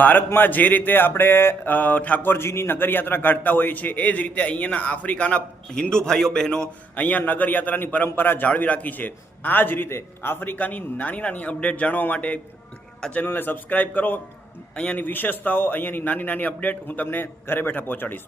ભારતમાં જે રીતે આપણે ઠાકોરજીની નગરયાત્રા કાઢતા હોઈએ છીએ એ જ રીતે અહીંયાના આફ્રિકાના હિન્દુ ભાઈઓ બહેનો અહીંયા નગરયાત્રાની પરંપરા જાળવી રાખી છે। આ જ રીતે આફ્રિકાની નાની નાની અપડેટ જાણવા માટે આ ચેનલને સબસ્ક્રાઈબ કરો। અહીંયાની વિશેષતાઓ, અહીંયાની નાની નાની અપડેટ હું તમને ઘરે બેઠા પહોંચાડીશ।